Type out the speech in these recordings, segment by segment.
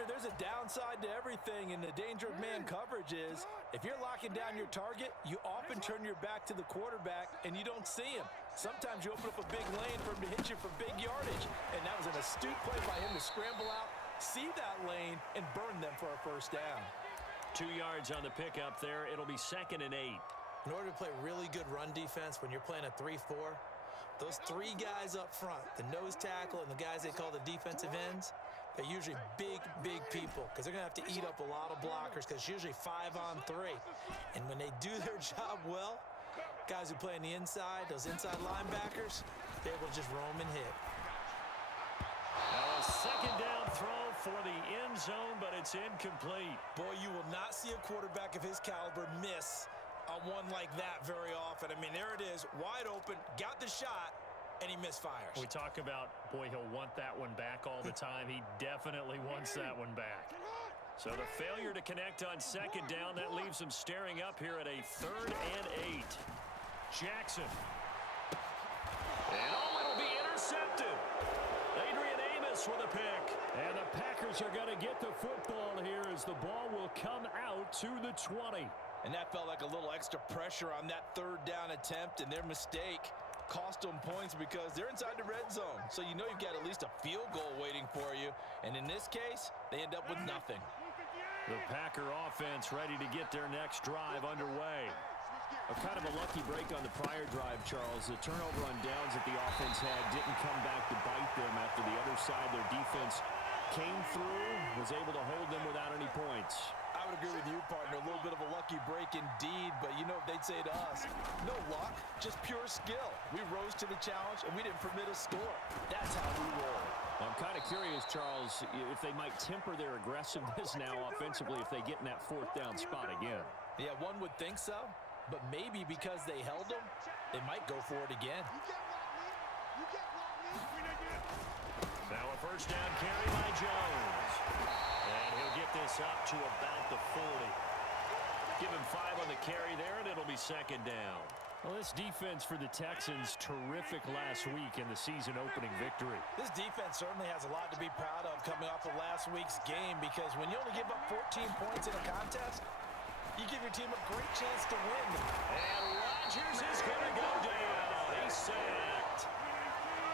Partner, there's a downside to everything, and the danger of man coverage is if you're locking down your target, you often turn your back to the quarterback and you don't see him. Sometimes you open up a big lane for him to hit you for big yardage, and that was an astute play by him to scramble out, see that lane, and burn them for a first down. 2 yards on the pickup there. It'll be 2nd and 8. In order to play really good run defense when you're playing a 3-4, those 3 guys up front, the nose tackle and the guys they call the defensive ends, they're usually big, big people because they're going to have to eat up a lot of blockers because it's usually 5-on-3. And when they do their job well, guys who play on the inside, those inside linebackers, they're able to just roam and hit. Now a 2nd down throw for the end zone, but it's incomplete. Boy, you will not see a quarterback of his caliber miss on one like that very often. I mean, there it is, wide open, got the shot, and he misfires. We talk about, boy, he'll want that one back all the time. He definitely wants that one back. So the failure to connect on 2nd down, that leaves him staring up here at a 3rd and 8. Jackson. And it'll be intercepted. Adrian Amos with a pick. And the Packers are going to get the football here as the ball will come out to the 20. And that felt like a little extra pressure on that 3rd down attempt, and their mistake cost them points because they're inside the red zone. So you know you've got at least a field goal waiting for you. And in this case, they end up with nothing. The Packer offense ready to get their next drive underway. A kind of a lucky break on the prior drive, Charles. The turnover on downs that the offense had didn't come back to bite them after the other side. Their defense came through, was able to hold them without any points. I would agree with you, partner. A little bit of a lucky break indeed, but you know what they'd say to us? No luck, just pure skill. We rose to the challenge, and we didn't permit a score. That's how we roll. I'm kind of curious, Charles, if they might temper their aggressiveness now offensively if they get in that 4th down spot again. Yeah, one would think so, but maybe because they held them, they might go for it again. Now a 1st down carry by Jones. And he'll get this up to about the 40. Give him 5 on the carry there, and it'll be 2nd down. Well, this defense for the Texans, terrific last week in the season-opening victory. This defense certainly has a lot to be proud of coming off of last week's game because when you only give up 14 points in a contest, you give your team a great chance to win. And Rodgers is going to go down. He's sacked.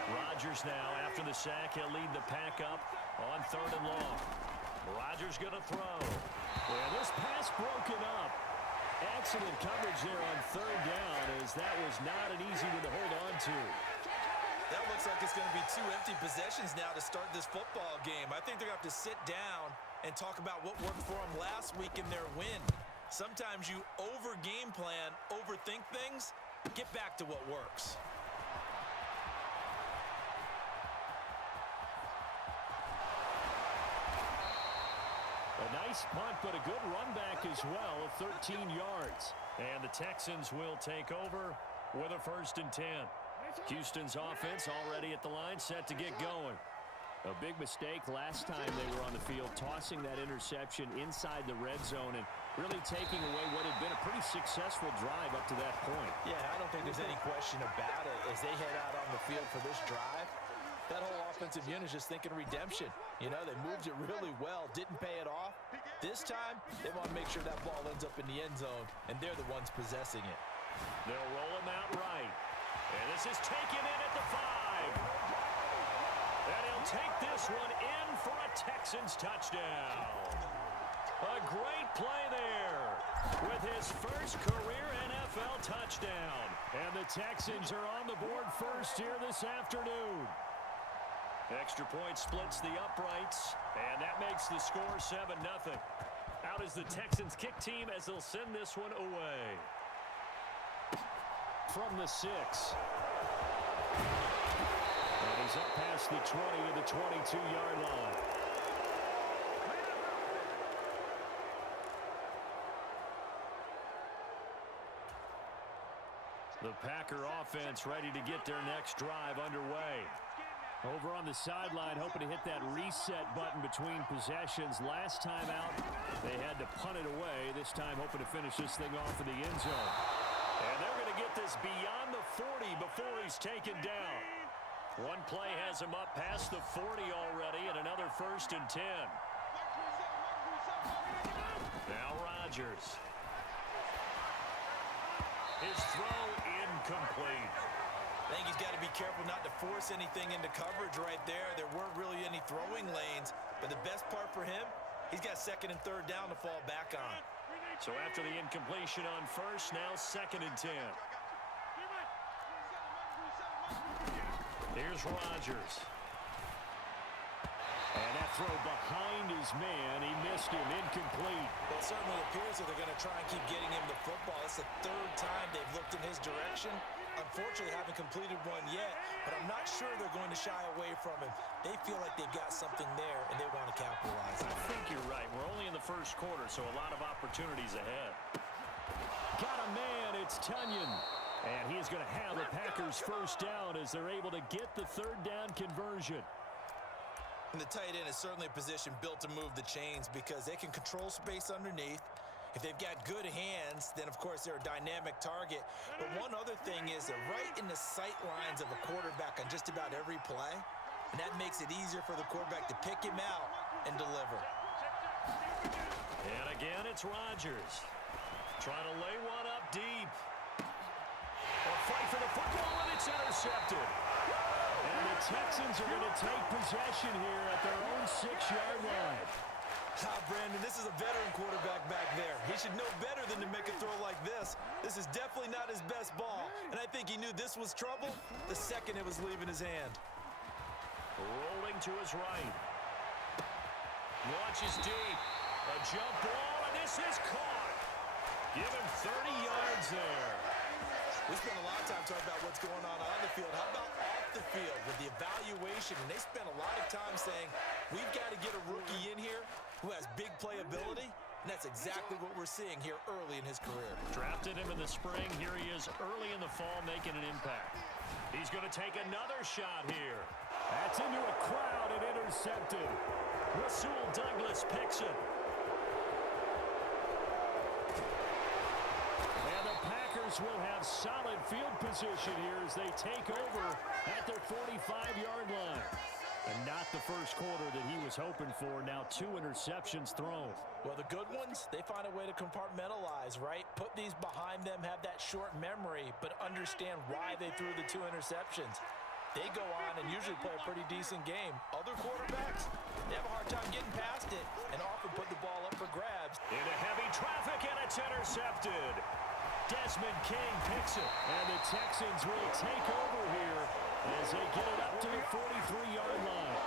Rodgers now, after the sack, he'll lead the pack up on 3rd and long. Rodgers going to throw. And this pass broken up. Excellent coverage there on 3rd down as that was not an easy one to hold on to. That looks like it's going to be 2 empty possessions now to start this football game. I think they're going to have to sit down and talk about what worked for them last week in their win. Sometimes you over-game plan, overthink things, get back to what works. A nice punt, but a good run back as well of 13 yards. And the Texans will take over with a 1st and 10. Houston's offense already at the line, set to get going. A big mistake last time they were on the field, tossing that interception inside the red zone and really taking away what had been a pretty successful drive up to that point. Yeah, I don't think there's any question about it. As they head out on the field for this drive, that whole offensive unit is just thinking redemption. You know, they moved it really well, didn't pay it off. This time, they want to make sure that ball ends up in the end zone, and they're the ones possessing it. They'll roll him out right. And this is taken in at the 5. And he'll take this one in for a Texans touchdown. A great play there with his first career NFL touchdown. And the Texans are on the board first here this afternoon. Extra point splits the uprights, and that makes the score 7-0. Out is the Texans kick team as they'll send this one away. From the 6. And he's up past the 20 to the 22-yard line. The Packer offense ready to get their next drive underway. Over on the sideline, hoping to hit that reset button between possessions. Last time out, they had to punt it away. This time, hoping to finish this thing off in the end zone. And they're going to get this beyond the 40 before he's taken down. One play has him up past the 40 already, and another 1st and 10. Now Rodgers. His throw incomplete. I think he's got to be careful not to force anything into coverage right there. There weren't really any throwing lanes, but the best part for him, he's got second and third down to fall back on. So after the incompletion on first, now 2nd and 10. Here's Rodgers. And that throw behind his man, he missed him, incomplete. Well, it certainly appears that they're going to try and keep getting him the football. It's the third time they've looked in his direction. Unfortunately, haven't completed one yet, but I'm not sure they're going to shy away from him. They feel like they've got something there, and they want to capitalize on it. I think you're right. We're only in the first quarter, so a lot of opportunities ahead. Got a man, it's Tunyon. And he is going to have the Packers first down as they're able to get the third down conversion. And the tight end is certainly a position built to move the chains because they can control space underneath. If they've got good hands, then, of course, they're a dynamic target. But one other thing is they're right in the sight lines of a quarterback on just about every play, and that makes it easier for the quarterback to pick him out and deliver. And again, it's Rodgers. Trying to lay one up deep. A fight for the football, and it's intercepted. And the Texans are going to take possession here at their own 6-yard line. Brandon, this is a veteran quarterback back there. He should know better than to make a throw like this. This is definitely not his best ball, and I think he knew this was trouble the second it was leaving his hand. Rolling to his right. Launches deep. A jump ball, and this is caught. Give him 30 yards there. We spent a lot of time talking about what's going on the field. How about off the field with the evaluation? And they spent a lot of time saying, we've got to get a rookie in here who has big playability, and that's exactly what we're seeing here early in his career. Drafted him in the spring. Here he is early in the fall making an impact. He's going to take another shot here. That's into a crowd and intercepted. Rasul Douglas picks it. And the Packers will have solid field position here as they take over at their 45-yard line. And not the first quarter that he was hoping for. Now 2 interceptions thrown. Well, the good ones, they find a way to compartmentalize, right? Put these behind them, have that short memory, but understand why they threw the 2 interceptions. They go on and usually play a pretty decent game. Other quarterbacks, they have a hard time getting past it and often put the ball up for grabs. Into heavy traffic, and it's intercepted. Desmond King picks it. And the Texans will take over here as they get it up to the 43-yard line.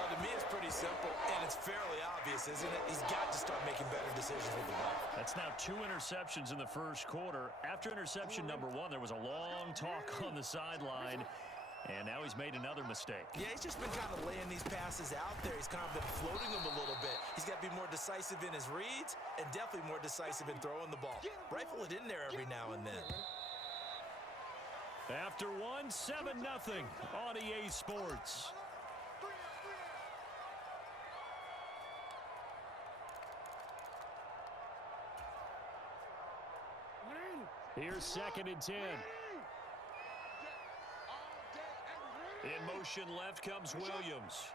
Well, to me, it's pretty simple, and it's fairly obvious, isn't it? He's got to start making better decisions with the ball. That's now 2 interceptions in the first quarter. After interception number 1, there was a long talk on the sideline, and now he's made another mistake. Yeah, he's just been kind of laying these passes out there. He's kind of been floating them a little bit. He's got to be more decisive in his reads and definitely more decisive in throwing the ball. Rifle it in there every now and then. After 1, 7-0 on EA Sports. Here's 2nd and 10. In motion left comes Williams.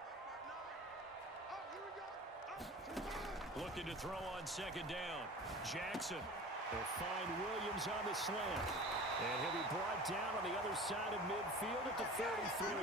Looking to throw on 2nd down. Jackson will find Williams on the slant. And he'll be brought down on the other side of midfield at the 43.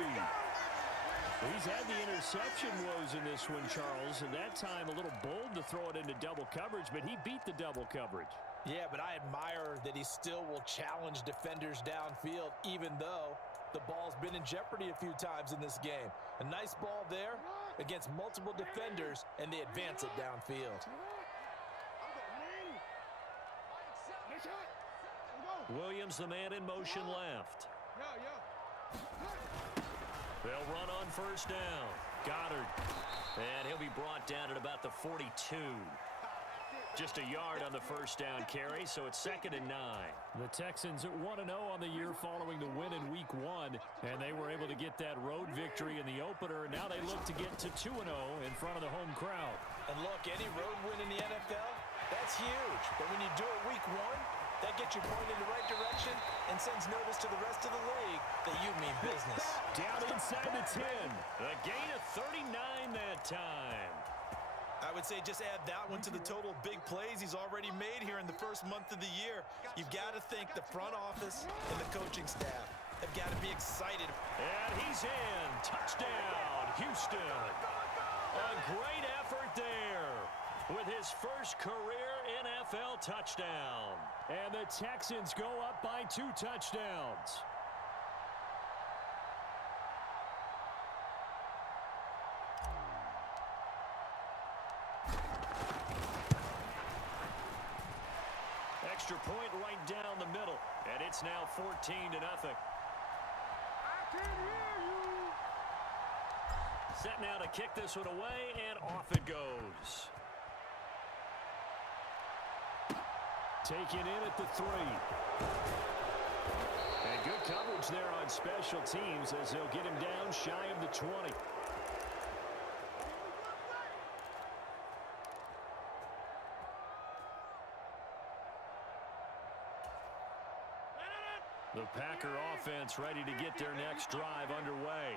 He's had the interception woes in this one, Charles, and that time a little bold to throw it into double coverage, but he beat the double coverage. Yeah, but I admire that he still will challenge defenders downfield, even though the ball's been in jeopardy a few times in this game. A nice ball there against multiple defenders, and they advance it downfield. Williams, the man in motion left. They'll run on 1st down. Goddard. And he'll be brought down at about the 42. Just a yard on the 1st down carry, so it's 2nd and 9. The Texans at 1-0 on the year following the win in Week 1, and they were able to get that road victory in the opener, and now they look to get to 2-0 in front of the home crowd. And look, any road win in the NFL, that's huge. But when you do it Week 1, that gets you pointed in the right direction and sends notice to the rest of the league that you mean business. Down inside the 10. A gain of 39 that time. I would say just add that one to the total big plays he's already made here in the first month of the year. You've got to think the front office and the coaching staff have got to be excited. And he's in. Touchdown, Houston. A great effort there with his first career NFL touchdown. And the Texans go up by 2 touchdowns. Extra point right down the middle, and it's now 14-0. Set now to kick this one away, and off it goes. Taken in at the 3. And good coverage there on special teams as they'll get him down shy of the 20. The Packer offense ready to get their next drive underway.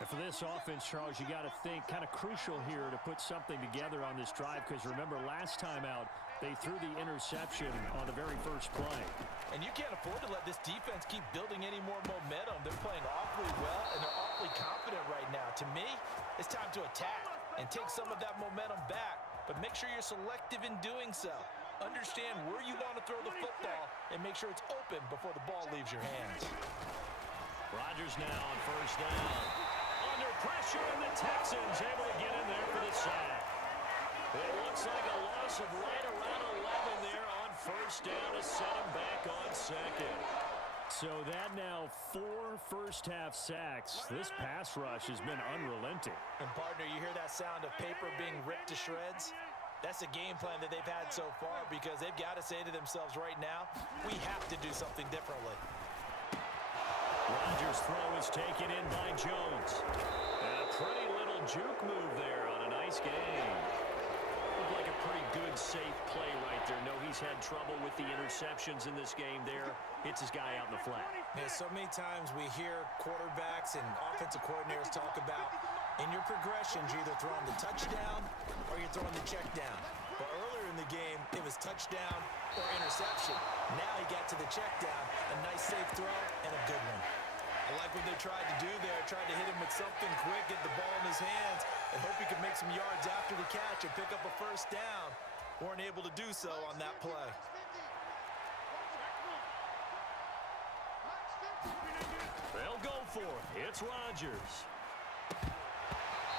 And for this offense, Charles, you got to think kind of crucial here to put something together on this drive, because remember last time out they threw the interception on the very first play. And you can't afford to let this defense keep building any more momentum. They're playing awfully well, and they're awfully confident right now. To me, it's time to attack and take some of that momentum back, but make sure you're selective in doing so. Understand where you want to throw the football and make sure it's open before the ball leaves your hands. Rodgers now on first down. Under pressure, and the Texans able to get in there for the sack. It looks like a loss of right around 11 there on first down to set him back on second. So that now 4 first-half sacks. This pass rush has been unrelenting. And, partner, you hear that sound of paper being ripped to shreds? That's a game plan that they've had so far, because they've got to say to themselves right now, we have to do something differently. Rodgers' throw is taken in by Jones. And a pretty little juke move there on a nice game. Looked like a pretty good, safe play right there. No, he's had trouble with the interceptions in this game there. Hits his guy out in the flat. Yeah, so many times we hear quarterbacks and offensive coordinators talk about in your progressions, you're either throwing the touchdown or you're throwing the check down. But earlier in the game, it was touchdown or interception. Now he got to the check down, a nice safe throw, and a good one. I like what they tried to do there, tried to hit him with something quick, get the ball in his hands, and hope he could make some yards after the catch and pick up a first down. Weren't able to do so on that play. They'll go for it. It's Rodgers.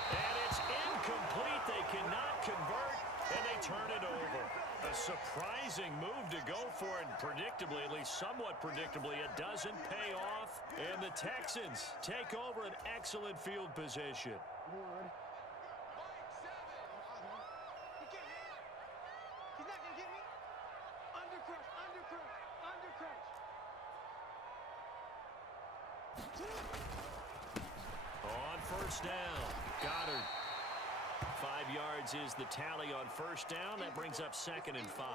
And it's incomplete. They cannot convert, and they turn it over. A surprising move to go for it, and predictably, at least somewhat predictably, it doesn't pay off. And the Texans take over an excellent field position. On first down, Goddard. 5 yards is the tally on first down. That brings up 2nd and 5.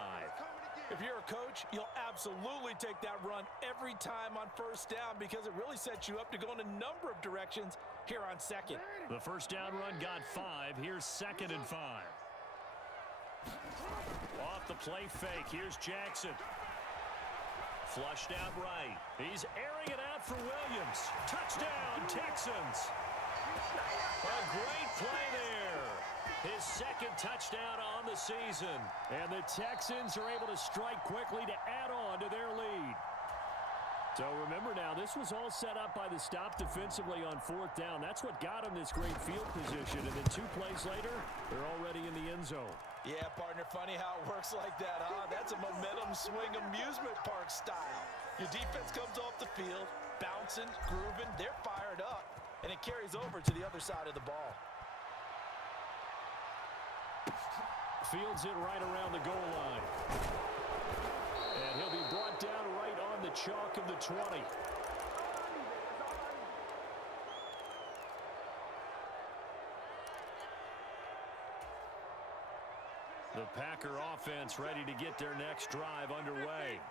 If you're a coach, you'll absolutely take that run every time on first down, because it really sets you up to go in a number of directions here on second. The first down run got 5. Here's 2nd and 5. Off the play fake. Here's Jackson. Flushed out right. He's airing it out for Williams. Touchdown, Texans. A great play there. His 2nd touchdown on the season. And the Texans are able to strike quickly to add on to their lead. So remember now, this was all set up by the stop defensively on 4th down. That's what got him this great field position. And then 2 plays later, they're already in the end zone. Yeah, partner, funny how it works like that, huh? That's a momentum swing amusement park style. Your defense comes off the field, bouncing, grooving, they're fired up, and it carries over to the other side of the ball. Fields it right around the goal line. And he'll be brought down right on the chalk of the 20. The Packer offense ready to get their next drive underway.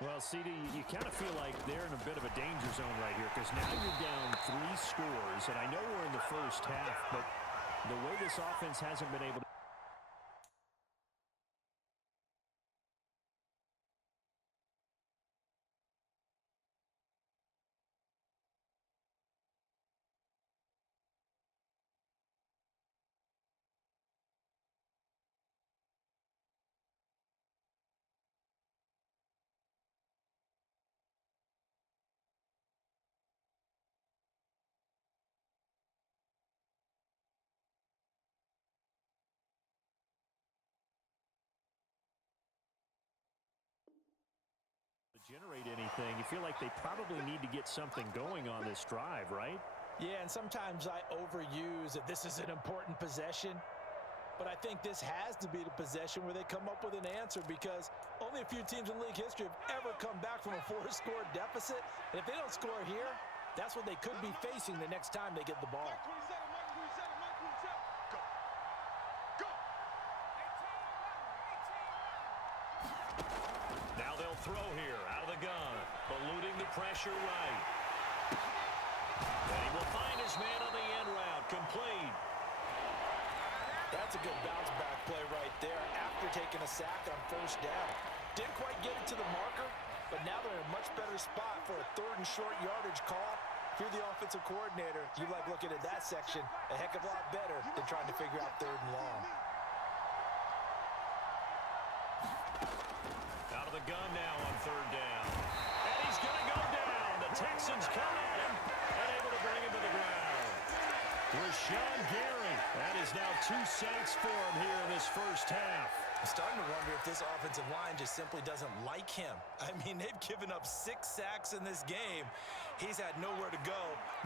Well, CD, you kind of feel like they're in a bit of a danger zone right here, because now you're down 3 scores, and I know we're in the first half, but the way this offense hasn't been able to... generate anything, you feel like they probably need to get something going on this drive, right? Yeah, and sometimes I overuse that this is an important possession. But I think this has to be the possession where they come up with an answer, because only a few teams in league history have ever come back from a 4-score deficit. And if they don't score here, that's what they could be facing the next time they get the ball. Now they'll throw here out of the gun, eluding the pressure right. And he will find his man on the end route, complete. That's a good bounce-back play right there after taking a sack on first down. Didn't quite get it to the marker, but now they're in a much better spot for a 3rd and short yardage call. If you're the offensive coordinator, you like looking at that section a heck of a lot better than trying to figure out 3rd and long. Out of the gun now on 3rd down. And he's going to go down. The Texans come at him and able to bring him to the ground. Rashawn Gary. That is now 2 sacks for him here in this first half. I'm starting to wonder if this offensive line just simply doesn't like him. I mean, they've given up 6 sacks in this game. He's had nowhere to go,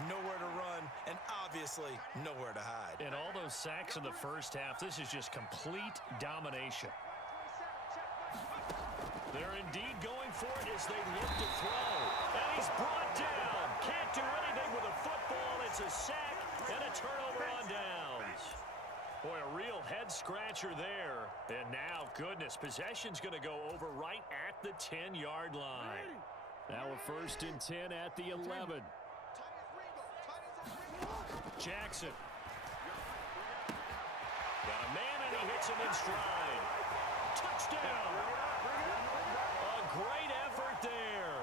nowhere to run, and obviously nowhere to hide. And all those sacks in the first half, this is just complete domination. They're indeed going for it as they look to throw. And he's brought down. Can't do anything with a football. It's a sack and a turnover on downs. Boy, a real head-scratcher there. And now, goodness, possession's going to go over right at the 10-yard line. Now a 1st and 10 at the 11. Jackson. Got a man, and he hits him in stride. Touchdown. A great effort there.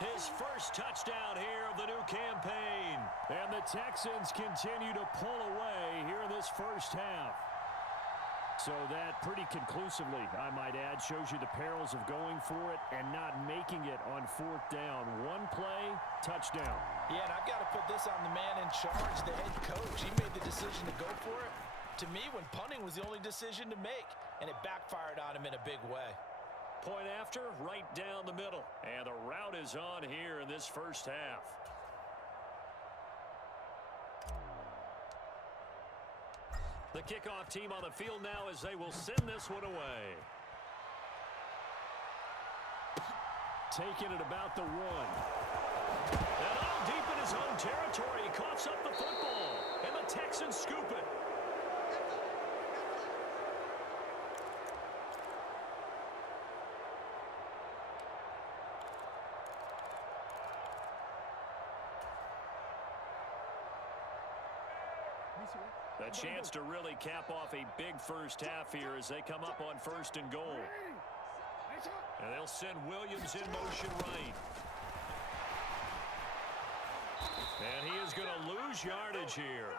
His first touchdown here of the new campaign. And the Texans continue to pull away here in this first half. So that pretty conclusively, I might add, shows you the perils of going for it and not making it on 4th down. One play, touchdown. Yeah, and I've got to put this on the man in charge, the head coach. He made the decision to go for it. To me, when punting was the only decision to make, and it backfired on him in a big way. Point after, right down the middle. And the route is on here in this first half. The kickoff team on the field now as they will send this one away. Taking it about the 1. And all deep in his own territory, he coughs up the football. And the Texans scoop it. A chance to really cap off a big first half here as they come up on 1st and goal. And they'll send Williams in motion right. And he is going to lose yardage here.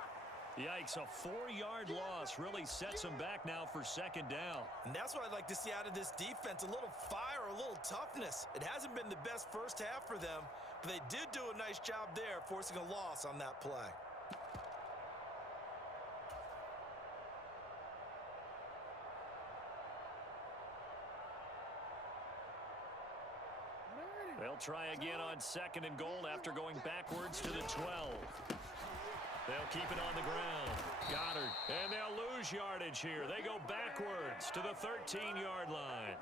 Yikes, a 4-yard loss really sets him back now for 2nd down. And that's what I'd like to see out of this defense, a little fire, a little toughness. It hasn't been the best first half for them, but they did do a nice job there forcing a loss on that play. They'll try again on 2nd and goal after going backwards to the 12. They'll keep it on the ground. Goddard. And they'll lose yardage here. They go backwards to the 13-yard line.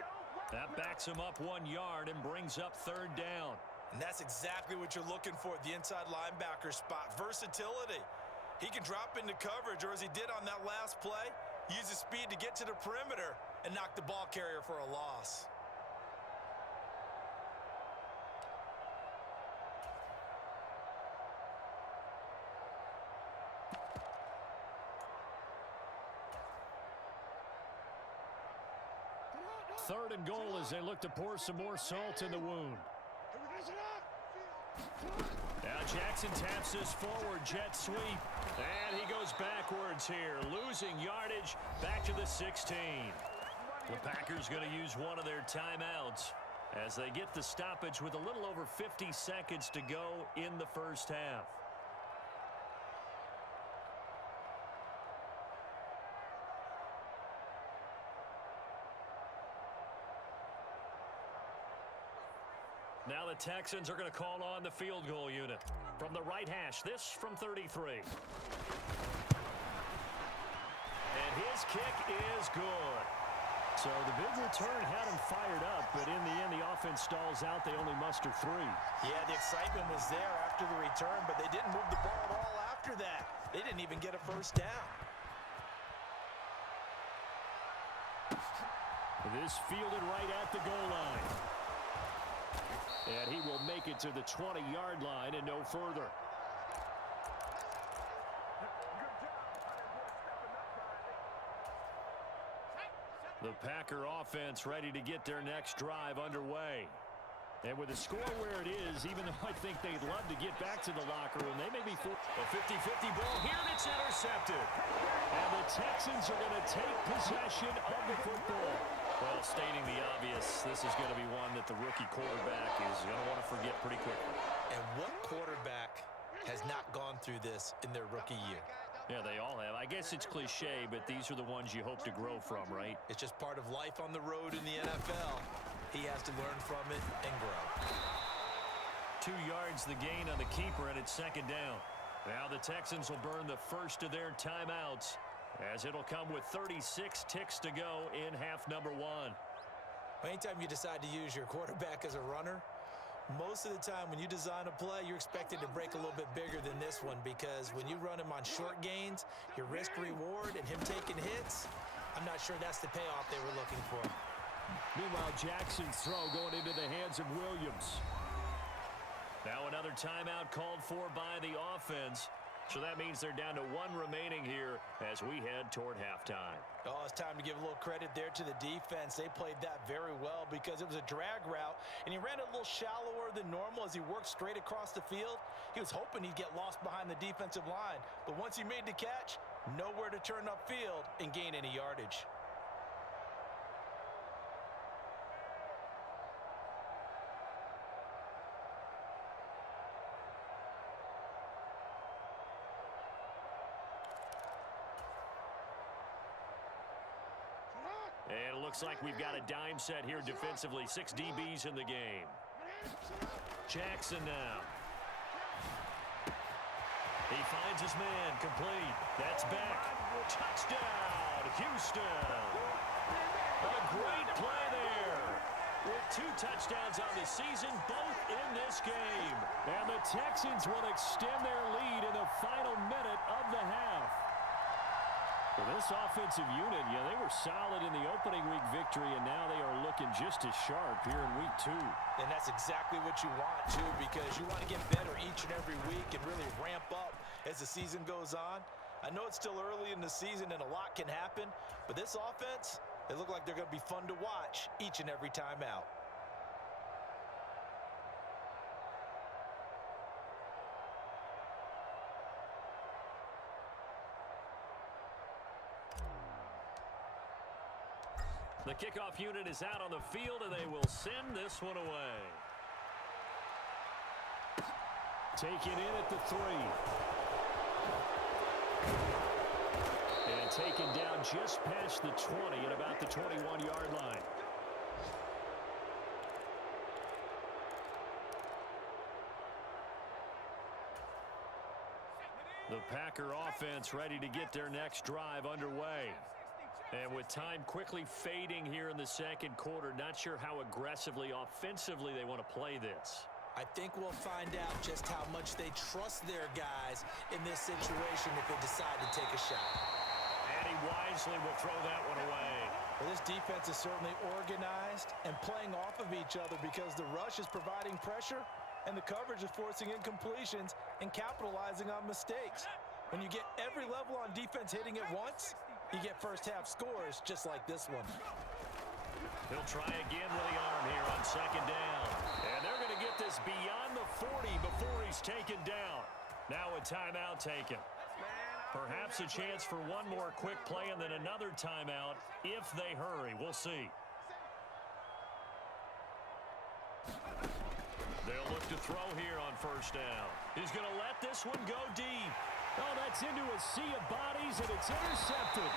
That backs them up 1 yard and brings up 3rd down. And that's exactly what you're looking for at the inside linebacker spot. Versatility. He can drop into coverage, or as he did on that last play, use his speed to get to the perimeter and knock the ball carrier for a loss. Third and goal as they look to pour some more salt in the wound. Now Jackson taps this forward jet sweep. And he goes backwards here, losing yardage back to the 16. The Packers going to use one of their timeouts as they get the stoppage with a little over 50 seconds to go in the first half. Now the Texans are going to call on the field goal unit. From the right hash, this from 33. And his kick is good. So the big return had him fired up, but in the end, the offense stalls out. They only muster 3. Yeah, the excitement was there after the return, but they didn't move the ball at all after that. They didn't even get a first down. This fielded right at the goal line. And he will make it to the 20-yard line and no further. The Packer offense ready to get their next drive underway. And with the score where it is, even though I think they'd love to get back to the locker room, they may be full. A 50-50 ball here, and it's intercepted. And the Texans are going to take possession of the football. Well, stating the obvious, this is going to be one that the rookie quarterback is going to want to forget pretty quickly. And what quarterback has not gone through this in their rookie year? Yeah, they all have. I guess it's cliche, but these are the ones you hope to grow from, right? It's just part of life on the road in the NFL. He has to learn from it and grow. 2 yards the gain on the keeper, and it's second down. Now the Texans will burn the first of their timeouts, as it'll come with 36 ticks to go in half number 1. Anytime you decide to use your quarterback as a runner, most of the time when you design a play, you're expected to break a little bit bigger than this one, because when you run him on short gains, your risk-reward and him taking hits, I'm not sure that's the payoff they were looking for. Meanwhile, Jackson's throw going into the hands of Williams. Now another timeout called for by the offense. So that means they're down to 1 remaining here as we head toward halftime. Oh, it's time to give a little credit there to the defense. They played that very well because it was a drag route, and he ran it a little shallower than normal as he worked straight across the field. He was hoping he'd get lost behind the defensive line, but once he made the catch, nowhere to turn upfield and gain any yardage. And it looks like we've got a dime set here defensively. 6 DBs in the game. Jackson now. He finds his man, complete. That's back. Touchdown, Houston. A great play there. With 2 touchdowns on the season, both in this game. And the Texans will extend their lead in the final minute of the half. Well, this offensive unit, yeah, they were solid in the opening week victory, and now they are looking just as sharp here in week 2. And that's exactly what you want, too, because you want to get better each and every week and really ramp up as the season goes on. I know it's still early in the season and a lot can happen, but this offense, they look like they're going to be fun to watch each and every time out. The kickoff unit is out on the field, and they will send this one away. Taken in at the 3. And taken down just past the 20 at about the 21-yard line. The Packer offense ready to get their next drive underway. And with time quickly fading here in the second quarter, not sure how aggressively, offensively they want to play this. I think we'll find out just how much they trust their guys in this situation if they decide to take a shot. And he wisely will throw that one away. Well, this defense is certainly organized and playing off of each other because the rush is providing pressure and the coverage is forcing incompletions and capitalizing on mistakes. When you get every level on defense hitting at once, you get first-half scores just like this one. He'll try again with the arm here on second down. And they're going to get this beyond the 40 before he's taken down. Now a timeout taken. Perhaps a chance for one more quick play and then another timeout if they hurry. We'll see. They'll look to throw here on first down. He's going to let this one go deep. Oh, that's into a sea of bodies, and it's intercepted.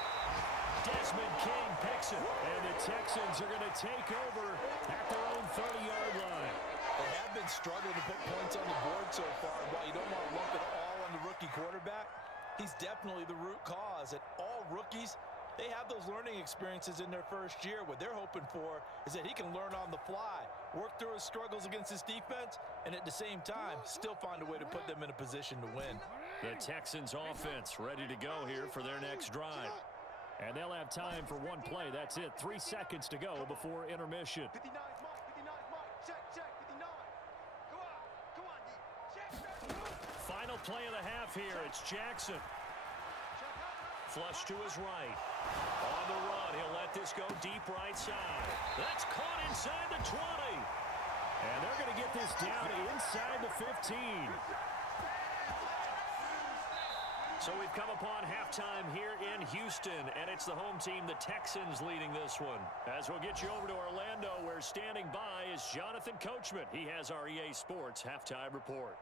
Desmond King picks it, and the Texans are going to take over at their own 30-yard line. They have been struggling to put points on the board so far. While you don't want to lump it all on the rookie quarterback, he's definitely the root cause. And all rookies, they have those learning experiences in their first year. What they're hoping for is that he can learn on the fly, work through his struggles against his defense, and at the same time, still find a way to put them in a position to win. The Texans offense ready to go here for their next drive. And they'll have time for one play. That's it. 3 seconds to go before intermission. 59 mark, 59 mark. Check, 59. Come on, D. Check. Final play of the half here. It's Jackson. Flush to his right. On the run, he'll let this go deep right side. That's caught inside the 20. And they're going to get this down inside the 15. So we've come upon halftime here in Houston, and it's the home team, the Texans, leading this one. As we'll get you over to Orlando, where standing by is Jonathan Coachman. He has our EA Sports halftime report.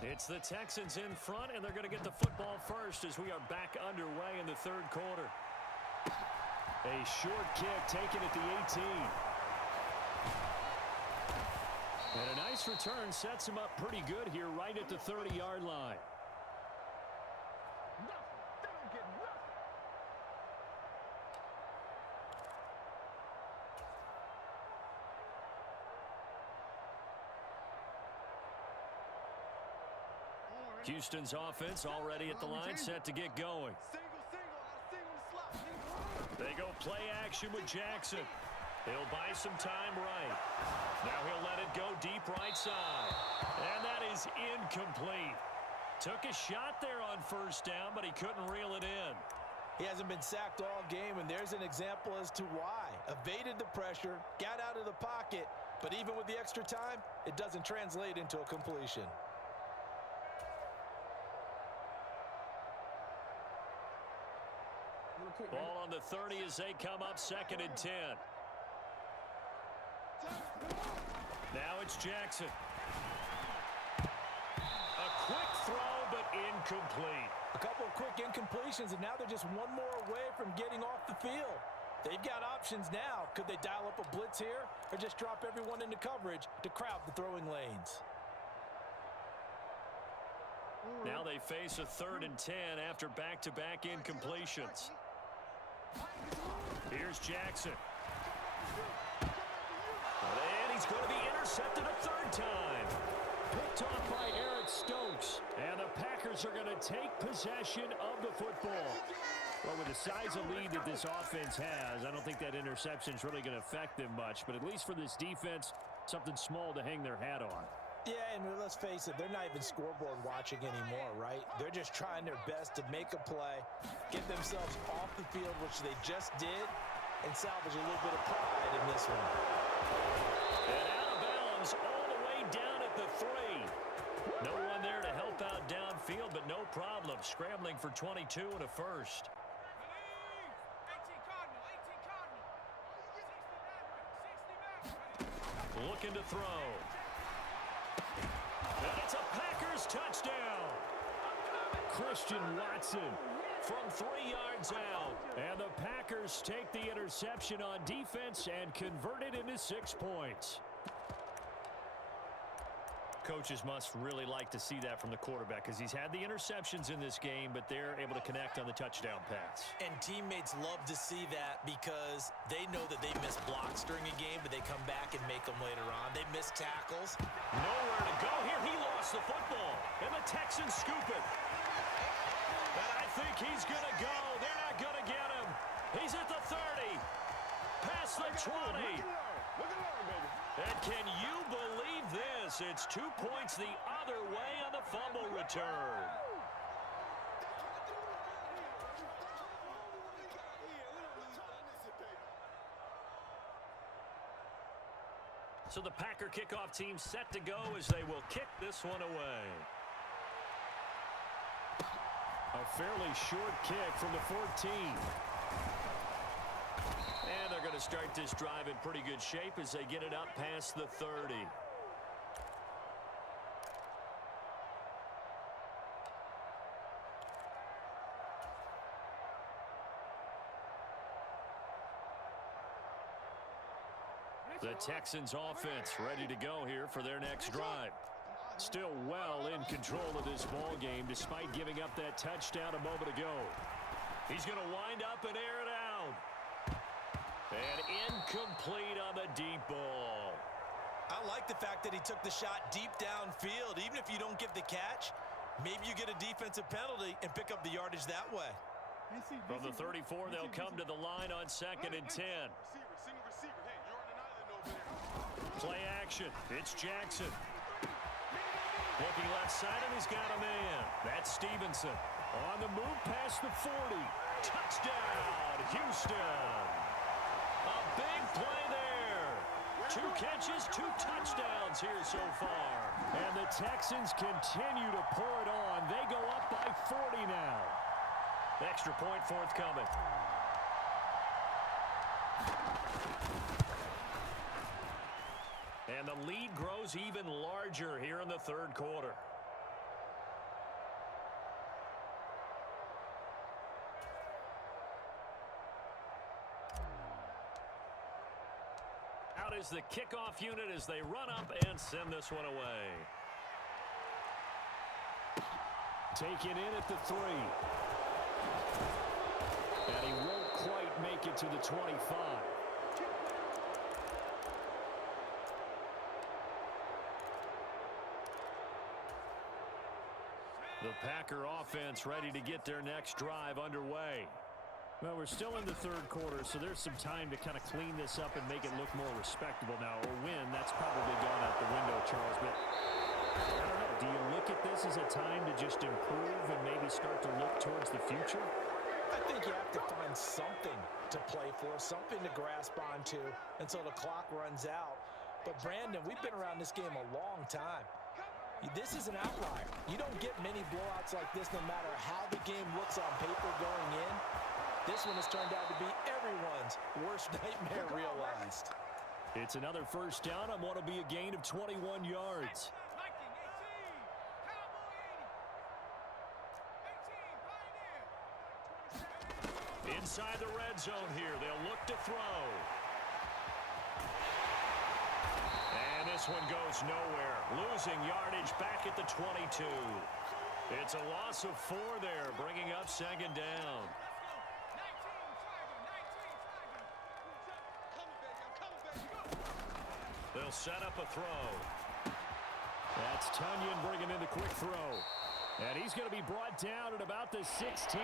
It's the Texans in front, and they're going to get the football first as we are back underway in the third quarter. A short kick taken at the 18. And a nice return sets him up pretty good here right at the 30-yard line. Houston's offense already at the line, set to get going. They go play action with Jackson. He'll buy some time right. Now he'll let it go deep right side. And that is incomplete. Took a shot there on first down, but he couldn't reel it in. He hasn't been sacked all game, and there's an example as to why. Evaded the pressure, got out of the pocket, but even with the extra time, it doesn't translate into a completion. Ball on the 30 as they come up 2nd and 10. Now it's Jackson. A quick throw, but incomplete. A couple of quick incompletions, and now they're just one more away from getting off the field. They've got options now. Could they dial up a blitz here or just drop everyone into coverage to crowd the throwing lanes? Now they face a 3rd and 10 after back-to-back incompletions. Here's Jackson. And he's going to be intercepted a 3rd time. Picked off by Eric Stokes. And the Packers are going to take possession of the football. Well, with the size of lead that this offense has, I don't think that interception is really going to affect them much. But at least for this defense, something small to hang their hat on. Yeah, and let's face it, they're not even scoreboard watching anymore, right? They're just trying their best to make a play, get themselves off the field, which they just did, and salvage a little bit of pride in this one. And out of bounds all the way down at the 3. No one there to help out downfield, but no problem. Scrambling for 22 and a first. Looking to throw. And it's a Packers touchdown. Christian Watson from 3 yards out. And the Packers take the interception on defense and convert it into 6 points. Coaches must really like to see that from the quarterback because he's had the interceptions in this game, but they're able to connect on the touchdown pass. And teammates love to see that because they know that they miss blocks during a game, but they come back and make them later on. They miss tackles. Nowhere to go here. He lost the football, and the Texans scoop it. And I think he's going to go. They're not going to get him. He's at the 30, past the 20. And can you believe this? It's 2 points the other way on the fumble return. So the Packer kickoff team set to go as they will kick this one away. A fairly short kick from the 14. And they're going to start this drive in pretty good shape as they get it up past the 30. The Texans offense ready to go here for their next drive. Still well in control of this ball game despite giving up that touchdown a moment ago. He's going to wind up and air it out. And incomplete on the deep ball. I like the fact that he took the shot deep downfield. Even if you don't get the catch, maybe you get a defensive penalty and pick up the yardage that way. From the 34, they'll come to the line on 2nd and 10. Play action. It's Jackson. Looking left side, and he's got a man. That's Stevenson. On the move past the 40. Touchdown, Houston. A big play there. 2 catches, 2 touchdowns here so far. And the Texans continue to pour it on. They go up by 40 now. Extra point forthcoming. And the lead grows even larger here in the 3rd quarter. Out is the kickoff unit as they run up and send this one away. Taken in at the 3. And he won't quite make it to the 25. The Packer offense ready to get their next drive underway. Well, we're still in the 3rd quarter, so there's some time to kind of clean this up and make it look more respectable now. Or win, that's probably gone out the window, Charles. But I don't know. Do you look at this as a time to just improve and maybe start to look towards the future? I think you have to find something to play for, something to grasp onto until the clock runs out. But, Brandon, we've been around this game a long time. This is an outlier. You don't get many blowouts like this no matter how the game looks on paper going in. This one has turned out to be everyone's worst nightmare realized. It's another first down on what will be a gain of 21 yards. Inside the red zone here, they'll look to throw. And this one goes nowhere. Losing yardage back at the 22. It's a loss of 4 there, bringing up 2nd down. They'll set up a throw. That's Tunyon bringing in the quick throw. And he's going to be brought down at about the 16.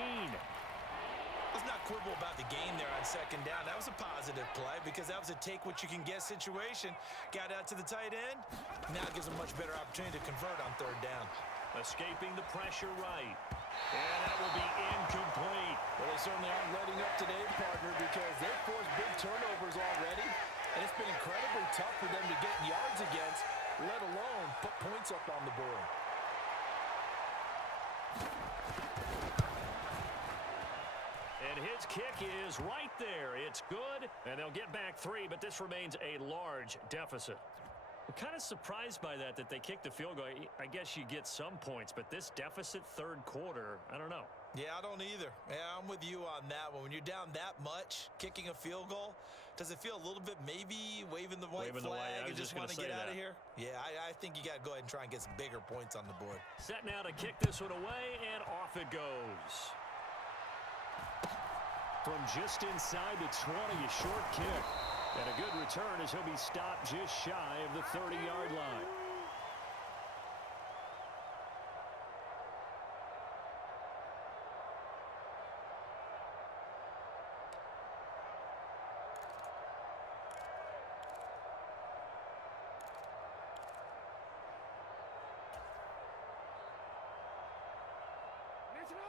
Let's not quibble about the game there on 2nd down. That was a positive play because that was a take-what-you-can-get situation. Got out to the tight end. Now it gives them a much better opportunity to convert on 3rd down. Escaping the pressure right. And that will be incomplete. Well, they certainly aren't letting up today, partner, because they've forced big turnovers already. And it's been incredibly tough for them to get yards against, let alone put points up on the board. And his kick is right there. It's good, and they'll get back 3, but this remains a large deficit. I'm kind of surprised by that they kicked the field goal. I guess you get some points, but this deficit 3rd quarter, I don't know. Yeah, I don't either. Yeah, I'm with you on that one. When you're down that much, kicking a field goal, does it feel a little bit maybe waving the white flag and just want to get out of here? Yeah, I think you got to go ahead and try and get some bigger points on the board. Set now to kick this one away, and off it goes. From just inside the 20, a short kick. And a good return as he'll be stopped just shy of the 30-yard line.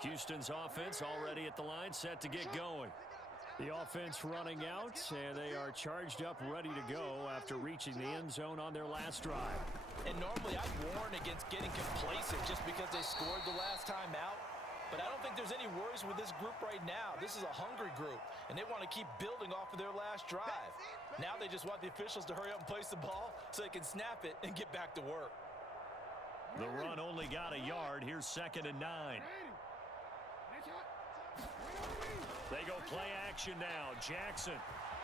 Houston's offense already at the line, set to get going. The offense running out, and they are charged up, ready to go after reaching the end zone on their last drive. And normally I'd warn against getting complacent just because they scored the last time out. But I don't think there's any worries with this group right now. This is a hungry group, and they want to keep building off of their last drive. Now they just want the officials to hurry up and place the ball so they can snap it and get back to work. The run only got a yard. Here's 2nd and 9. They go play action now. Jackson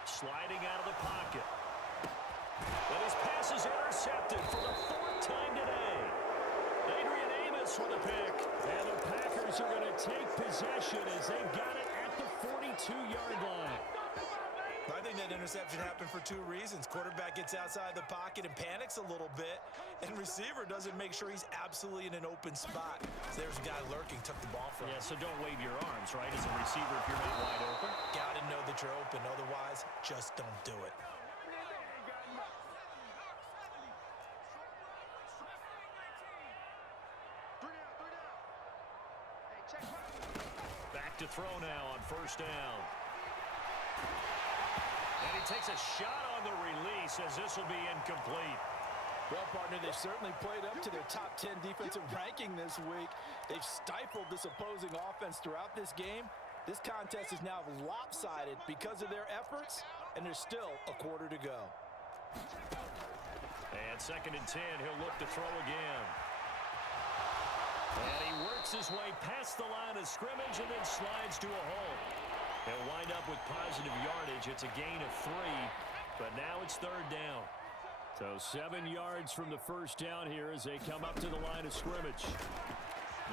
sliding out of the pocket. And his pass is intercepted for the 4th time today. Adrian Amos with a pick. And the Packers are going to take possession as they've got it at the 42-yard line. I think that interception happened for 2 reasons. Quarterback gets outside the pocket and panics a little bit, and receiver doesn't make sure he's absolutely in an open spot. So there's a guy lurking, took the ball from him. Yeah, so don't wave your arms, right, as a receiver if you're not wide open. Got to know that you're open. Otherwise, just don't do it. Back to throw now on 1st down. And he takes a shot on the release as this will be incomplete. Well, partner, they've certainly played up to their top 10 defensive ranking this week. They've stifled this opposing offense throughout this game. This contest is now lopsided because of their efforts, and there's still a quarter to go. And 2nd and 10, he'll look to throw again. And he works his way past the line of scrimmage and then slides to a hole. He'll wind up with positive yardage. It's a gain of 3, but now it's 3rd down. So 7 yards from the 1st down here as they come up to the line of scrimmage.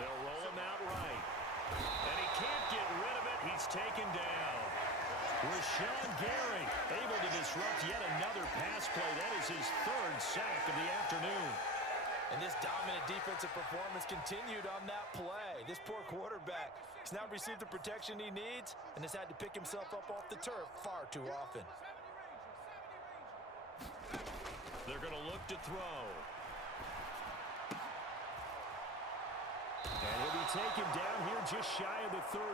They'll roll him out right. And he can't get rid of it. He's taken down. Rashawn Gary able to disrupt yet another pass play. That is his 3rd sack of the afternoon. And this dominant defensive performance continued on that play. This poor quarterback has now received the protection he needs and has had to pick himself up off the turf far too often. They're going to look to throw. And he'll be taken down here just shy of the 30.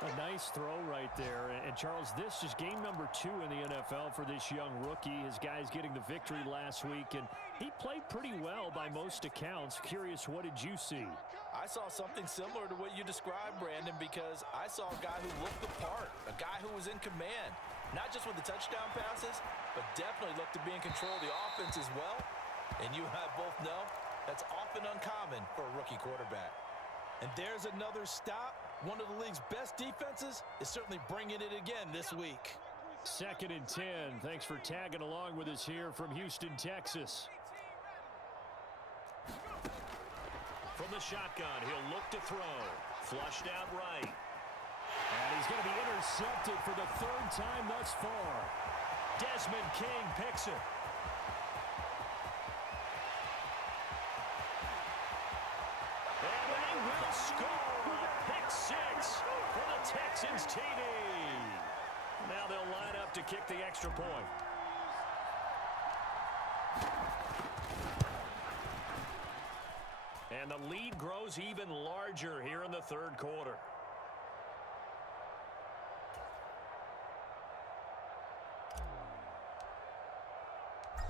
A nice throw right there. And Charles, this is game number 2 in the NFL for this young rookie. His guys getting the victory last week, and he played pretty well by most accounts. Curious, what did you see? I saw something similar to what you described, Brandon, because I saw a guy who looked the part, a guy who was in command, not just with the touchdown passes, but definitely looked to be in control of the offense as well. And you and I both know that's often uncommon for a rookie quarterback. And there's another stop. One of the league's best defenses is certainly bringing it again this week. 2nd and 10. Thanks for tagging along with us here from Houston, Texas. From the shotgun, he'll look to throw. Flushed out right. And he's going to be intercepted for the 3rd time thus far. Desmond King picks it. And they will score a pick 6 for the Texans TD. Now they'll line up to kick the extra point. And the lead grows even larger here in the 3rd quarter.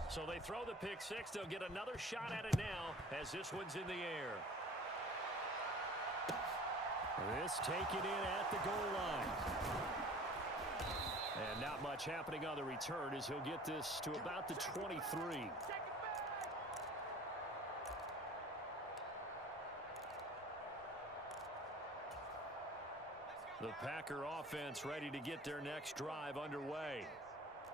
So they throw the pick 6. They'll get another shot at it now as this one's in the air. This taken in at the goal line. And not much happening on the return as he'll get this to about the 23. The Packer offense ready to get their next drive underway.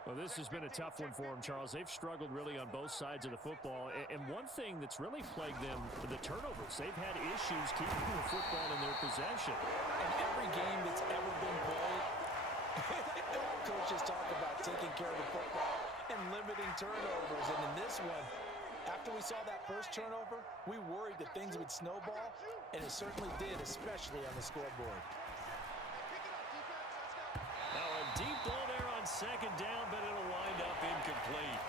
Well, this has been a tough one for them, Charles. They've struggled really on both sides of the football. And one thing that's really plagued them, the turnovers. They've had issues keeping the football in their possession. In every game that's ever been played, coaches talk about taking care of the football and limiting turnovers. And in this one, after we saw that first turnover, we worried that things would snowball, and it certainly did, especially on the scoreboard. Now a deep ball there on 2nd down, but it'll wind up incomplete.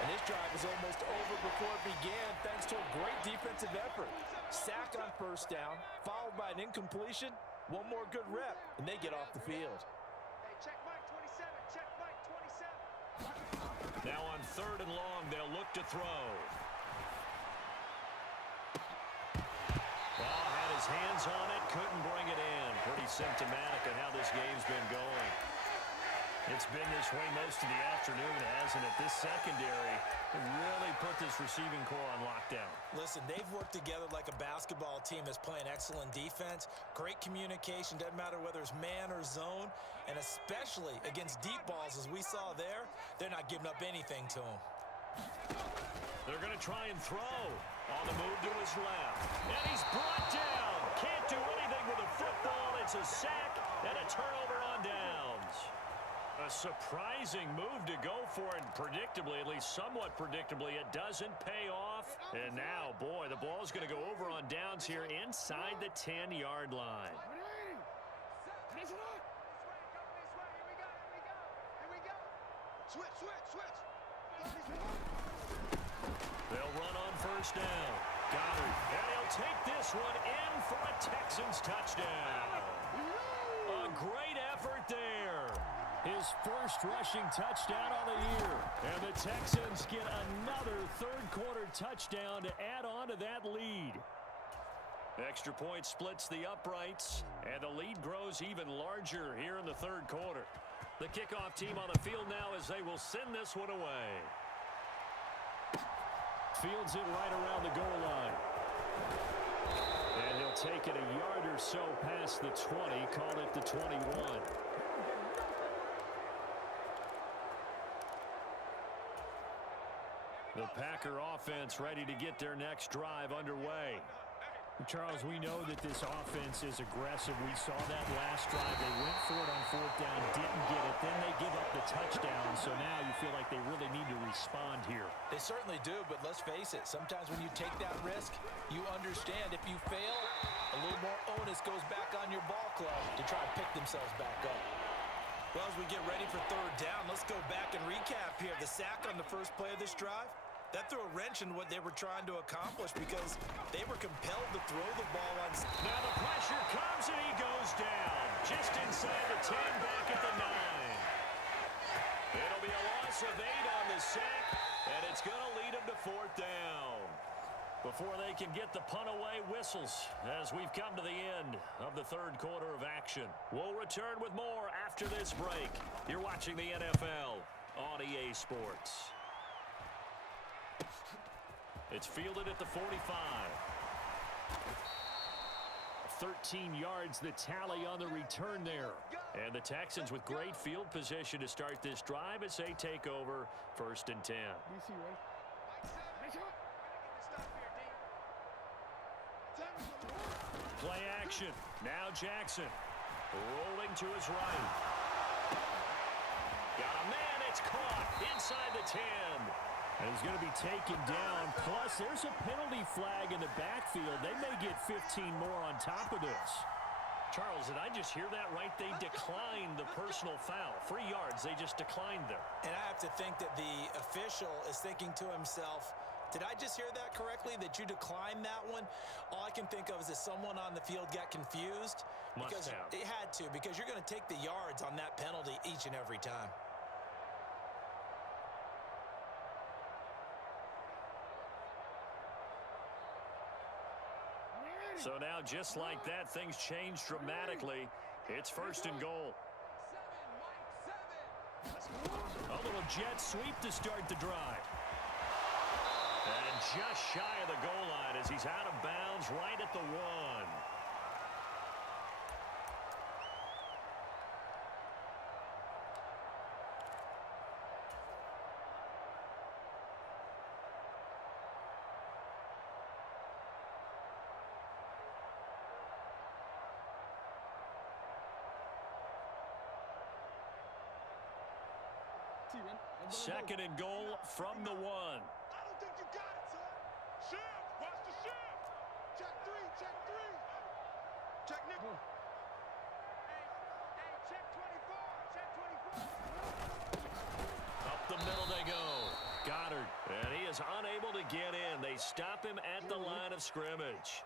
And this drive was almost over before it began thanks to a great defensive effort. Sack on 1st down, followed by an incompletion. One more good rep, and they get off the field. Hey, check Mike 27, check Mike 27. Now on 3rd and long, they'll look to throw. Well, had his hands on it, couldn't bring it in. Pretty symptomatic of how this game's been going. It's been this way most of the afternoon, hasn't it? This secondary really put this receiving core on lockdown. Listen, they've worked together like a basketball team that's playing excellent defense. Great communication, doesn't matter whether it's man or zone. And especially against deep balls, as we saw there, they're not giving up anything to them. They're going to try and throw. On the move to his left. And he's brought down. Can't do anything with a football. It's a sack and a turnover on downs. A surprising move to go for it, predictably, at least somewhat predictably. It doesn't pay off. And now, boy, the ball's going to go over on downs here inside the 10-yard line. They'll run on first down. Goddard. And he'll take this one in for a Texans touchdown. A great effort there. His first rushing touchdown of the year. And the Texans get another third-quarter touchdown to add on to that lead. Extra point splits the uprights, and the lead grows even larger here in the third quarter. The kickoff team on the field now as they will send this one away. Fields it right around the goal line. And he'll take it a yard or so past the 20, call it the 21. The Packer offense ready to get their next drive underway. Charles, we know that this offense is aggressive. We saw that last drive. They went for it on fourth down, didn't get it. Then they give up the touchdown. So now you feel like they really need to respond here. They certainly do, but let's face it. Sometimes when you take that risk, you understand if you fail, a little more onus goes back on your ball club to try and pick themselves back up. Well, as we get ready for third down, let's go back and recap here. The sack on the first play of this drive, that threw a wrench in what they were trying to accomplish because they were compelled to throw the ball on. Now the pressure comes and he goes down. Just inside the 10, back at the 9. It'll be a loss of 8 on the sack, and it's going to lead them to fourth down. Before they can get the punt away, whistles as we've come to the end of the third quarter of action. We'll return with more after this break. You're watching the NFL on EA Sports. It's fielded at the 45. 13 yards the tally on the return there. And the Texans with great field position to start this drive as they take over first and 10. Play action. Now Jackson rolling to his right. Got a man. It's caught inside the 10. And he's going to be taken down. Plus, there's a penalty flag in the backfield. They may get 15 more on top of this. Charles, did I just hear that right? They declined the personal foul. 3 yards, they just declined them. And I have to think that the official is thinking to himself, did I just hear that correctly, that you declined that one? All I can think of is that someone on the field got confused. Must have. It had to, because you're going to take the yards on that penalty each and every time. So now, just like that, things change dramatically. It's first and goal. A little jet sweep to start the drive. And just shy of the goal line as he's out of bounds right at the 1. Second and goal from the 1. I don't think you got it, son. Shift. Watch the shift. Check 3. Check 3. Check nickel. Hey, check 24. Check 24. Up the middle they go. Goddard. And he is unable to get in. They stop him at the line of scrimmage.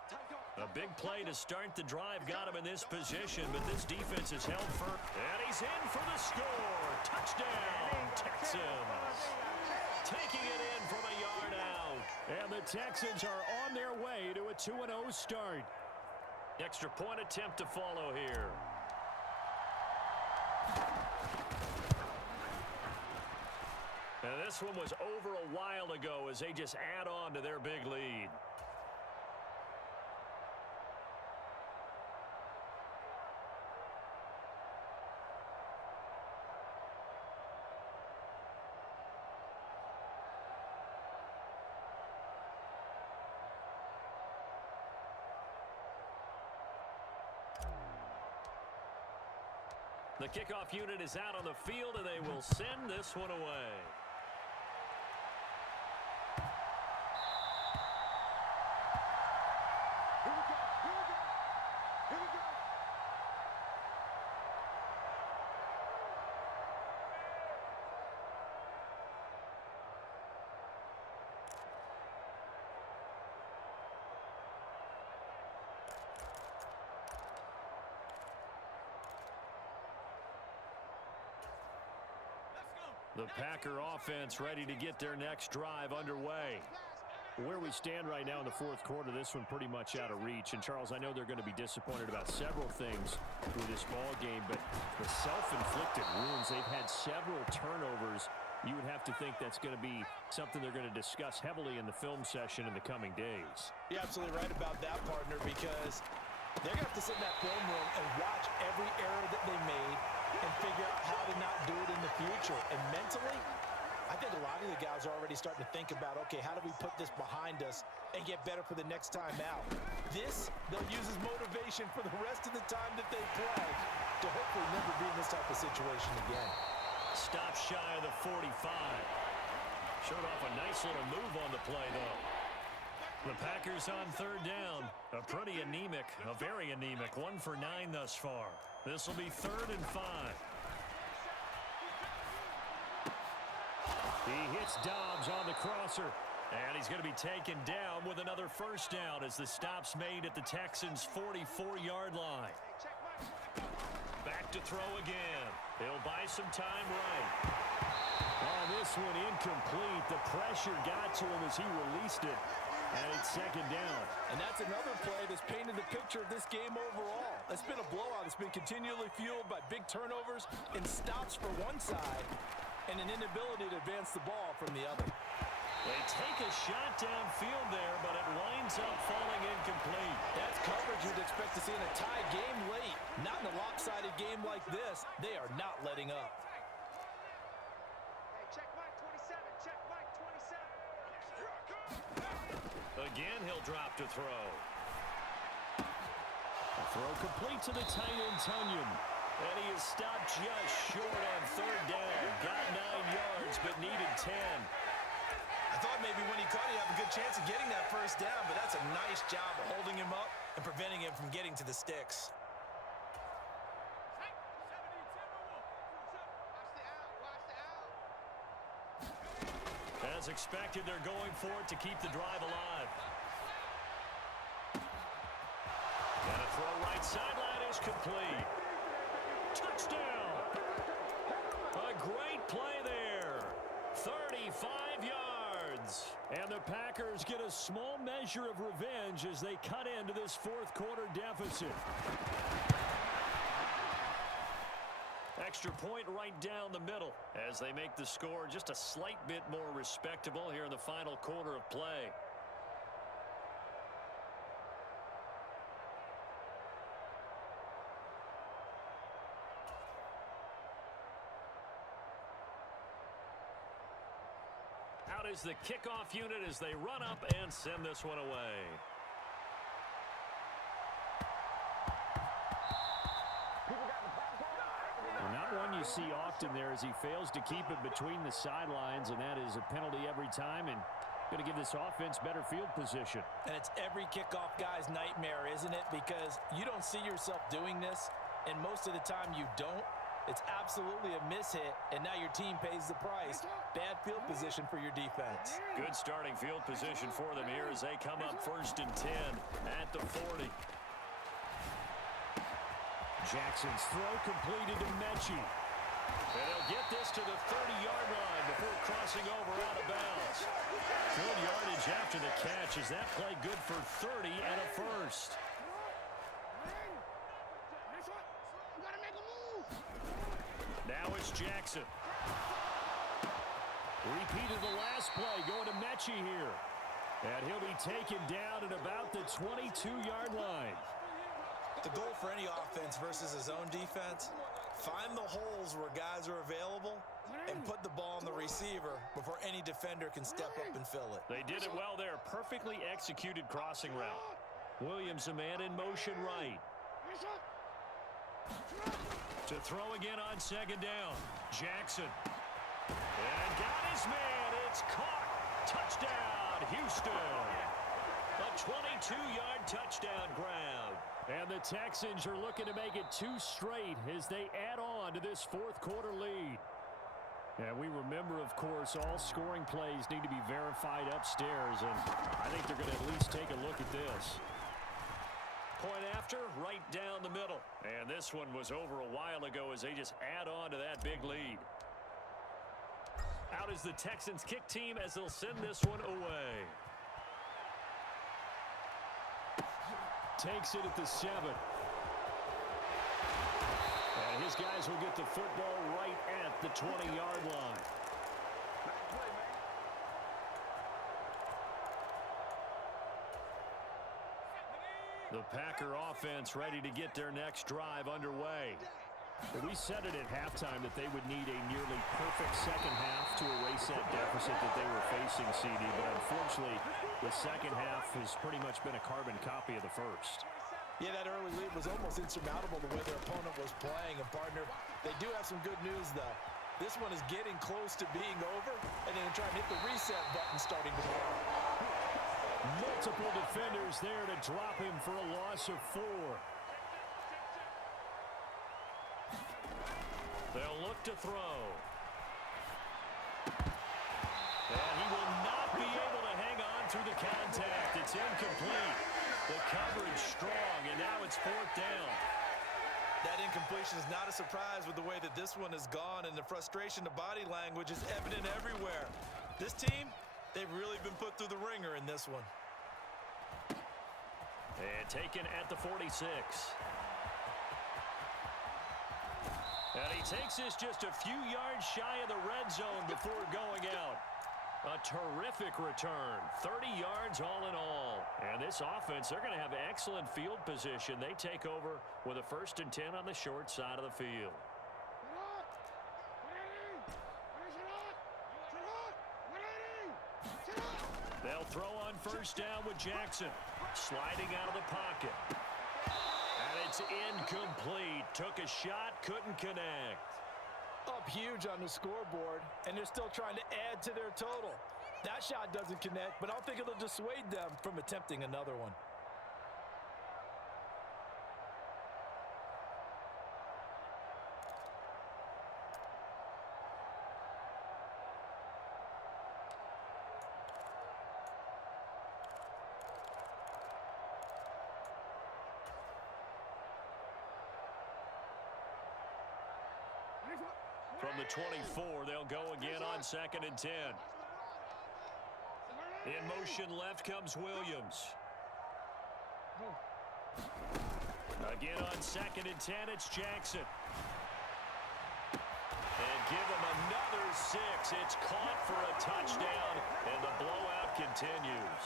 A big play to start the drive got him in this position, but this defense is held firm. And he's in for the score. Touchdown, Texans. Taking it in from a yard out. And the Texans are on their way to a 2-0 start. Extra point attempt to follow here. This one was over a while ago as they just add on to their big lead. The kickoff unit is out on the field, and they will send this one away. Here we go. Here we go. Here we go. The Packer offense ready to get their next drive underway. Where we stand right now in the fourth quarter, this one pretty much out of reach. And, Charles, I know they're going to be disappointed about several things with this ball game, but the self-inflicted wounds, they've had several turnovers. You would have to think that's going to be something they're going to discuss heavily in the film session in the coming days. You're absolutely right about that, partner, because they're going to have to sit in that film room and watch every error that they made and figure out how to not do it in the future. And mentally, I think a lot of the guys are already starting to think about, okay, how do we put this behind us and get better for the next time out? This, they'll use as motivation for the rest of the time that they play to hopefully never be in this type of situation again. Stop shy of the 45. Showed off a nice little move on the play, though. The Packers on third down. A pretty anemic, a very anemic 1 for 9 thus far. This will be 3rd and 5. He hits Dobbs on the crosser. And he's going to be taken down with another first down as the stop's made at the Texans' 44-yard line. Back to throw again. He'll buy some time right. Oh, this one incomplete. The pressure got to him as he released it. And it's 2nd down. And that's another play that's painted the picture of this game overall. It's been a blowout. It's been continually fueled by big turnovers and stops for one side and an inability to advance the ball from the other. They take a shot downfield there, but it winds up falling incomplete. That's coverage you'd expect to see in a tie game late. Not in a lopsided game like this. They are not letting up. Hey, check Mike 27. Check Mike 27. Again, he'll drop to throw. The throw complete to the tight end, Tunyon. And he is stopped just short on 3rd down. Got 9 yards, but needed 10. I thought maybe when he caught it, he'd have a good chance of getting that first down, but that's a nice job of holding him up and preventing him from getting to the sticks. As expected, they're going for it to keep the drive alive. And a throw right sideline is complete. Touchdown! A great play there. 35 yards. And the Packers get a small measure of revenge as they cut into this fourth quarter deficit. Extra point right down the middle as they make the score just a slight bit more respectable here in the final quarter of play. Out is the kickoff unit as they run up and send this one away. Well, not one you see often there as he fails to keep it between the sidelines, and that is a penalty every time, and going to give this offense better field position. And it's every kickoff guy's nightmare, isn't it? Because you don't see yourself doing this, and most of the time you don't. It's absolutely a mishit, and now your team pays the price. Bad field position for your defense. Good starting field position for them here as they come up 1st and 10 at the 40. Jackson's throw completed to Mechie. And he'll get this to the 30-yard line before crossing over out of bounds. Good yardage after the catch. Is that play good for 30 and a first? Now it's Jackson. Repeat of the last play going to Mechie here. And he'll be taken down at about the 22-yard line. The goal for any offense versus his own defense, find the holes where guys are available and put the ball on the receiver before any defender can step up and fill it. They did it well there. Perfectly executed crossing route. Williams, a man in motion right. To throw again on second down. Jackson. And got his man. It's caught. Touchdown, Houston. A 22-yard touchdown grab. And the Texans are looking to make it 2 straight as they add on to this fourth quarter lead. And we remember, of course, all scoring plays need to be verified upstairs, and I think they're going to at least take a look at this. Point after, right down the middle. And this one was over a while ago as they just add on to that big lead. Out is the Texans kick team as they'll send this one away. Takes it at the 7. And his guys will get the football right at the 20-yard line. The Packer offense ready to get their next drive underway. We said it at halftime that they would need a nearly perfect second half to erase that deficit that they were facing, CD. But unfortunately, the second half has pretty much been a carbon copy of the first. Yeah, that early lead was almost insurmountable the way their opponent was playing. And, partner, they do have some good news, though. This one is getting close to being over, and then trying to hit the reset button starting tomorrow. Multiple defenders there to drop him for a loss of 4. They'll look to throw. And he will not be able to hang on through the contact. It's incomplete. The coverage strong, and now it's 4th down. That incompletion is not a surprise with the way that this one has gone, and the frustration, the body language is evident everywhere. This team, they've really been put through the ringer in this one. And taken at the 46. And he takes this just a few yards shy of the red zone before going out. A terrific return. 30 yards all in all. And this offense, they're going to have excellent field position. They take over with a 1st and 10 on the short side of the field. They'll throw on 1st down with Jackson. Sliding out of the pocket. And it's incomplete. Took a shot, couldn't connect. Up huge on the scoreboard, and they're still trying to add to their total. That shot doesn't connect, but I don't think it'll dissuade them from attempting another one. From the 24, they'll go again on 2nd and 10. In motion left comes Williams. Again on 2nd and 10, it's Jackson. And give him another 6. It's caught for a touchdown, and the blowout continues.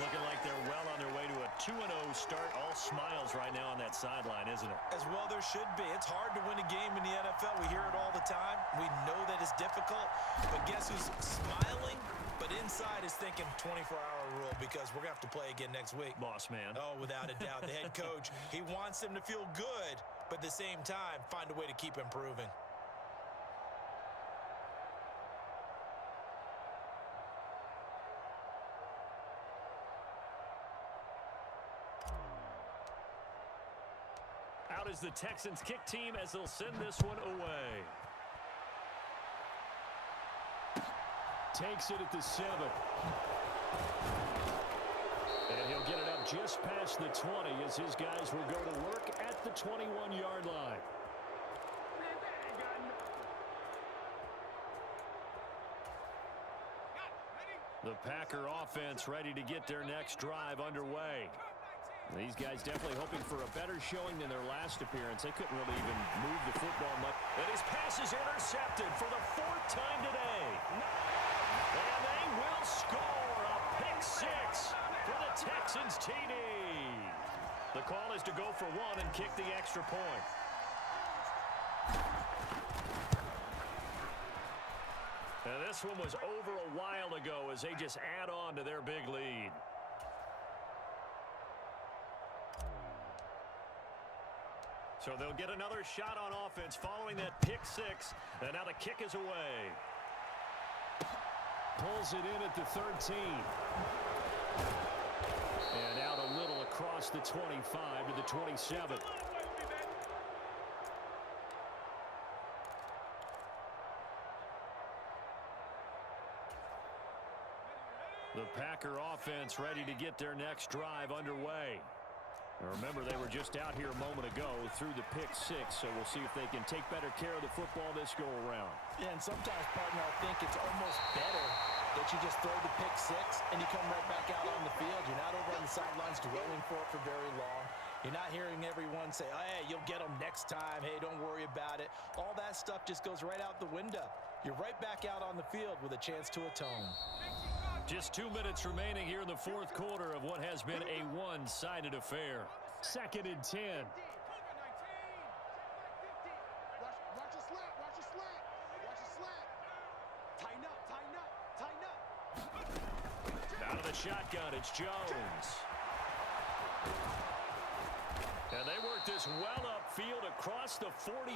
Looking like they're well on their way to a 2-0 start. All smiles right now on that sideline, isn't it? As well there should be. It's hard to win a game in the NFL. We hear it all the time. We know that it's difficult. But guess who's smiling? But inside is thinking 24-hour rule because we're going to have to play again next week. Boss man. Oh, without a doubt. The head coach, he wants them to feel good, but at the same time, find a way to keep improving. Out is the Texans kick team as they'll send this one away. Takes it at the 7. And he'll get it up just past the 20 as his guys will go to work at the 21-yard line. The Packer offense ready to get their next drive underway. These guys definitely hoping for a better showing than their last appearance. They couldn't really even move the football much. And his pass is intercepted for the 4th time today. pick six for the Texans TD. The call is to go for one and kick the extra point. Now this one was over a while ago as they just add on to their big lead. So they'll get another shot on offense following that pick six. And now the kick is away. Pulls it in at the 13. And out a little across the 25 to the 27. The Packer offense ready to get their next drive underway. Remember, they were just out here a moment ago through the pick six, so we'll see if they can take better care of the football this go-around. Yeah, and sometimes, partner, I think it's almost better that you just throw the pick six and you come right back out on the field. You're not over on the sidelines dwelling for it for very long. You're not hearing everyone say, oh, hey, you'll get them next time. Hey, don't worry about it. All that stuff just goes right out the window. You're right back out on the field with a chance to atone. Just 2 minutes remaining here in the fourth quarter of what has been a one-sided affair. 2nd and 10. Watch your slap, watch your slap, watch your slap. Tighten up, tighten up, tighten up. Out of the shotgun, it's Jones. And they work this well upfield across the 45.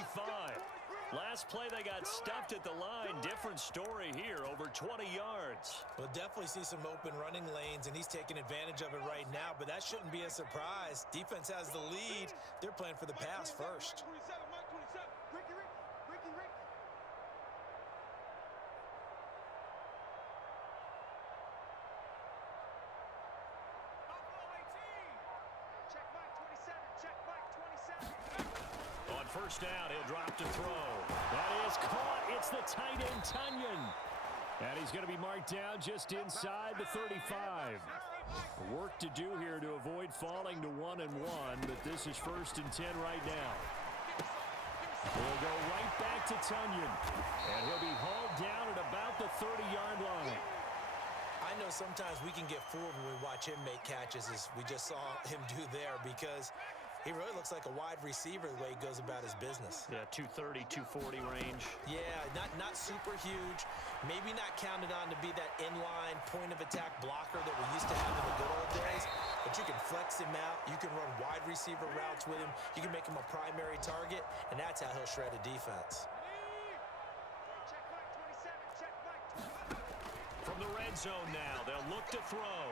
Last play, they got stuffed at the line. Different story here, over 20 yards. We'll definitely see some open running lanes, and he's taking advantage of it right now, but that shouldn't be a surprise. Defense has the lead. They're playing for the pass first. First down, he'll drop to throw. That is caught. It's the tight end, Tunyon. And he's going to be marked down just inside the 35. Work to do here to avoid falling to 1-1, but this is 1st and 10 right now. We'll go right back to Tunyon. And he'll be hauled down at about the 30-yard line. I know sometimes we can get fooled when we watch him make catches, as we just saw him do there, because he really looks like a wide receiver the way he goes about his business. Yeah, 230, 240 range. Yeah, not super huge. Maybe not counted on to be that inline point-of-attack blocker that we used to have in the good old days. But you can flex him out. You can run wide receiver routes with him. You can make him a primary target, and that's how he'll shred a defense. From the red zone now, they'll look to throw.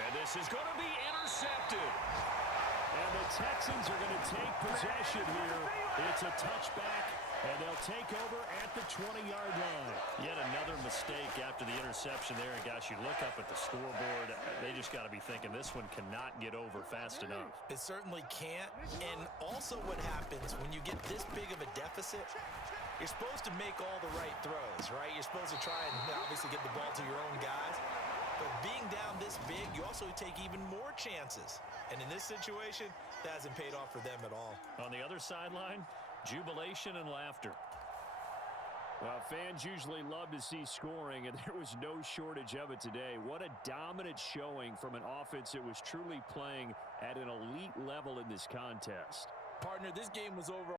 And this is going to be intercepted. And the Texans are going to take possession here. It's a touchback, and they'll take over at the 20-yard line. Yet another mistake after the interception there. And, gosh, you look up at the scoreboard. They just got to be thinking this one cannot get over fast enough. It certainly can't. And also what happens when you get this big of a deficit, you're supposed to make all the right throws, right? You're supposed to try and obviously get the ball to your own guys. But being down this big, you also take even more chances. And in this situation, that hasn't paid off for them at all. On the other sideline, jubilation and laughter. Well, fans usually love to see scoring, and there was no shortage of it today. What a dominant showing from an offense that was truly playing at an elite level in this contest. Partner, this game was over.